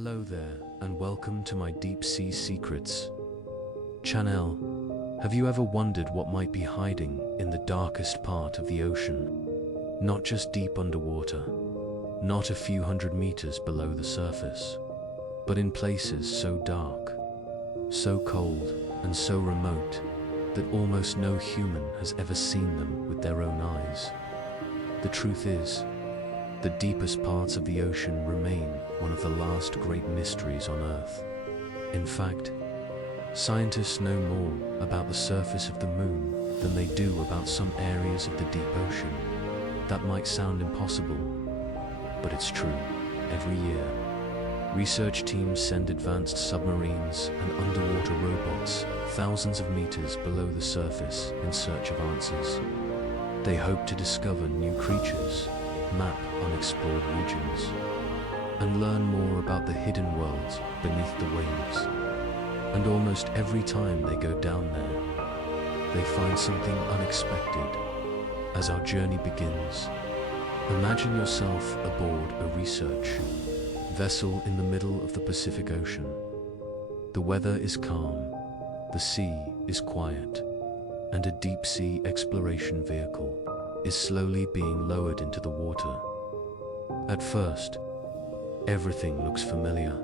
Hello there, and welcome to my Deep Sea Secrets channel. Have you ever wondered what might be hiding in the darkest part of the ocean? Not just deep underwater, not a few hundred meters below the surface, but in places so dark, so cold, and so remote that almost no human has ever seen them with their own eyes. The truth is, the deepest parts of the ocean remain one of the last great mysteries on Earth. In fact, scientists know more about the surface of the moon than they do about some areas of the deep ocean. That might sound impossible, but it's true. Every year, research teams send advanced submarines and underwater robots thousands of meters below the surface in search of answers. They hope to discover new creatures, map unexplored regions, and learn more about the hidden worlds beneath the waves. And almost every time they go down there, they find something unexpected. As our journey begins, imagine yourself aboard a research vessel in the middle of the Pacific Ocean. The weather is calm, the sea is quiet, and a deep-sea exploration vehicle is slowly being lowered into the water. At first, everything looks familiar.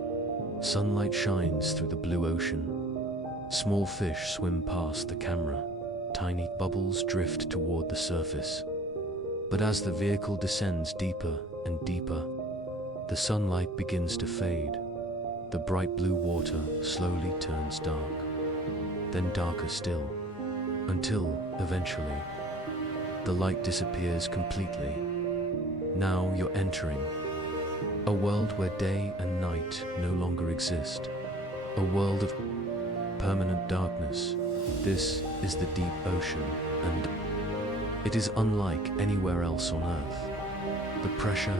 Sunlight shines through the blue ocean. Small fish swim past the camera. Tiny bubbles drift toward the surface. But as the vehicle descends deeper and deeper, the sunlight begins to fade. The bright blue water slowly turns dark, then darker still, until, eventually, the light disappears completely. Now you're entering a world where day and night no longer exist. A world of permanent darkness. This is the deep ocean, and it is unlike anywhere else on Earth. The pressure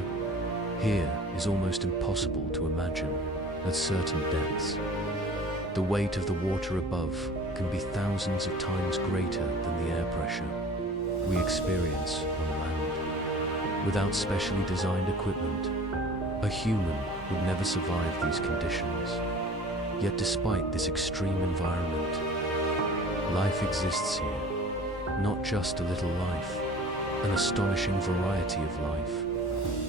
here is almost impossible to imagine at certain depths. The weight of the water above can be thousands of times greater than the air pressure we experience on land. Without specially designed equipment, a human would never survive these conditions. Yet despite this extreme environment, life exists here. Not just a little life, an astonishing variety of life.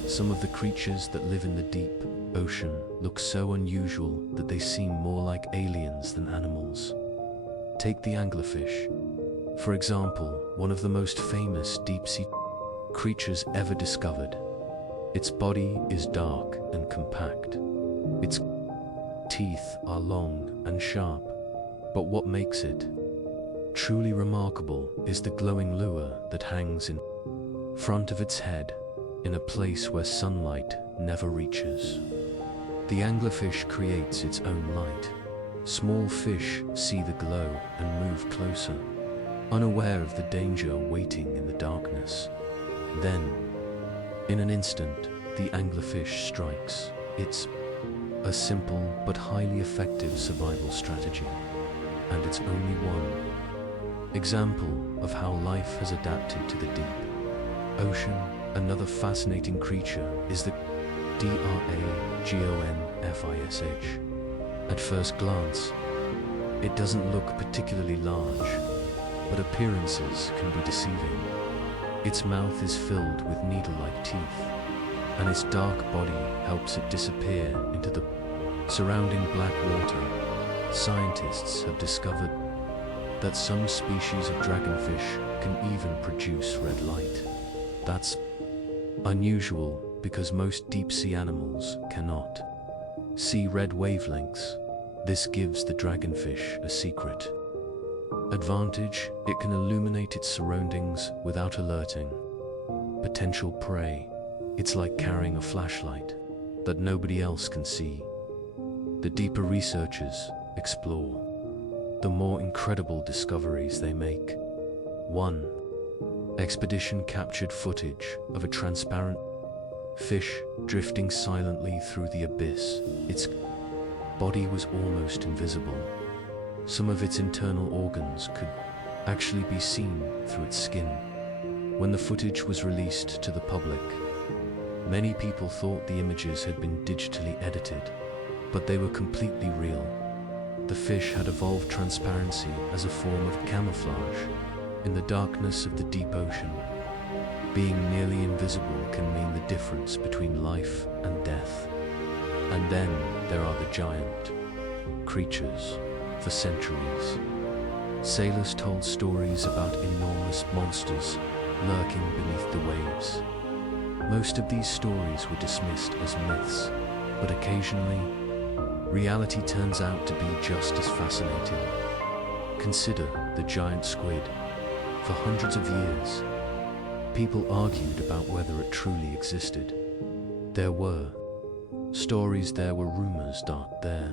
Some of the creatures that live in the deep ocean look so unusual that they seem more like aliens than animals. Take the anglerfish, for example, one of the most famous deep-sea creatures ever discovered. Its body is dark and compact. Its teeth are long and sharp. But what makes it truly remarkable is the glowing lure that hangs in front of its head, in a place where sunlight never reaches. The anglerfish creates its own light. Small fish see the glow and move closer, unaware of the danger waiting in the darkness. Then, in an instant, the anglerfish strikes. It's a simple but highly effective survival strategy, and it's only one example of how life has adapted to the deep ocean. Another fascinating creature is the dragonfish. At first glance, it doesn't look particularly large, but appearances can be deceiving. Its mouth is filled with needle-like teeth, and its dark body helps it disappear into the surrounding black water. Scientists have discovered that some species of dragonfish can even produce red light. That's unusual because most deep-sea animals cannot see red wavelengths. This gives the dragonfish a secret advantage. It can illuminate its surroundings without alerting potential prey. It's like carrying a flashlight that nobody else can see. The deeper researchers explore, the more incredible discoveries they make. One expedition captured footage of a transparent fish drifting silently through the abyss. Its body was almost invisible. Some of its internal organs could actually be seen through its skin. When the footage was released to the public, many people thought the images had been digitally edited. but they were completely real. The fish had evolved transparency as a form of camouflage in the darkness of the deep ocean. Being nearly invisible can mean the difference between life and death. And then there are the giant creatures. For centuries, sailors told stories about enormous monsters lurking beneath the waves. Most of these stories were dismissed as myths, but occasionally, reality turns out to be just as fascinating. Consider the giant squid. For hundreds of years, people argued about whether it truly existed. There were stories, there were rumors, there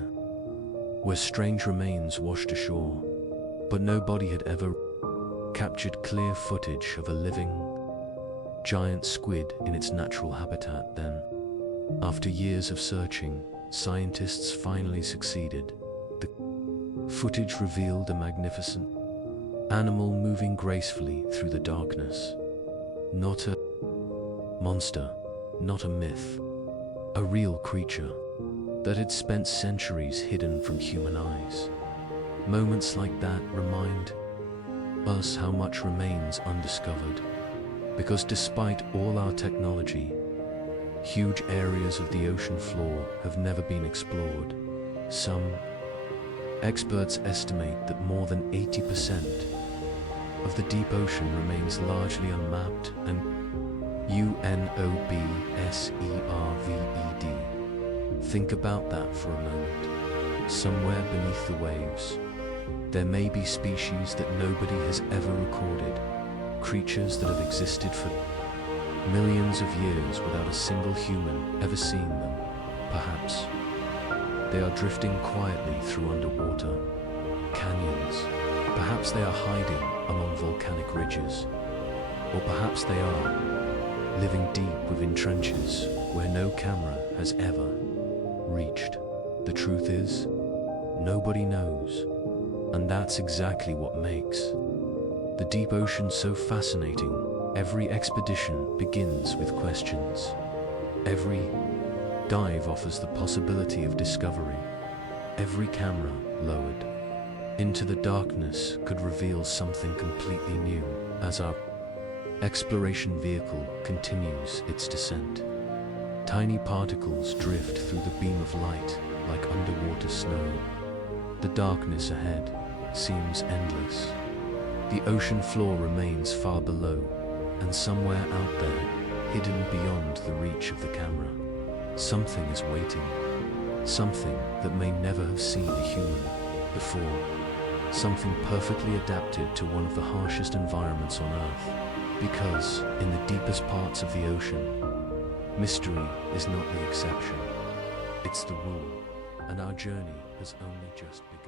were strange remains washed ashore, but nobody had ever captured clear footage of a living giant squid in its natural habitat. Then, after years of searching, scientists finally succeeded. The footage revealed a magnificent animal moving gracefully through the darkness. Not a monster, not a myth, a real creature that had spent centuries hidden from human eyes. Moments like that remind us how much remains undiscovered, because despite all our technology, huge areas of the ocean floor have never been explored. Some experts estimate that more than 80% of the deep ocean remains largely unmapped and unobserved. Think about that for a moment. Somewhere beneath the waves, there may be species that nobody has ever recorded, creatures that have existed for millions of years without a single human ever seeing them. Perhaps they are drifting quietly through underwater canyons. Perhaps they are hiding among volcanic ridges. Or perhaps they are living deep within trenches where no camera has ever reached. The truth is, nobody knows. And that's exactly what makes the deep ocean so fascinating. Every expedition begins with questions. Every dive offers the possibility of discovery. Every camera lowered into the darkness could reveal something completely new as our exploration vehicle continues its descent. Tiny particles drift through the beam of light like underwater snow. The darkness ahead seems endless. The ocean floor remains far below, and somewhere out there, hidden beyond the reach of the camera, something is waiting. Something that may never have seen a human before. Something perfectly adapted to one of the harshest environments on Earth. Because, in the deepest parts of the ocean, mystery is not the exception, it's the rule, and our journey has only just begun.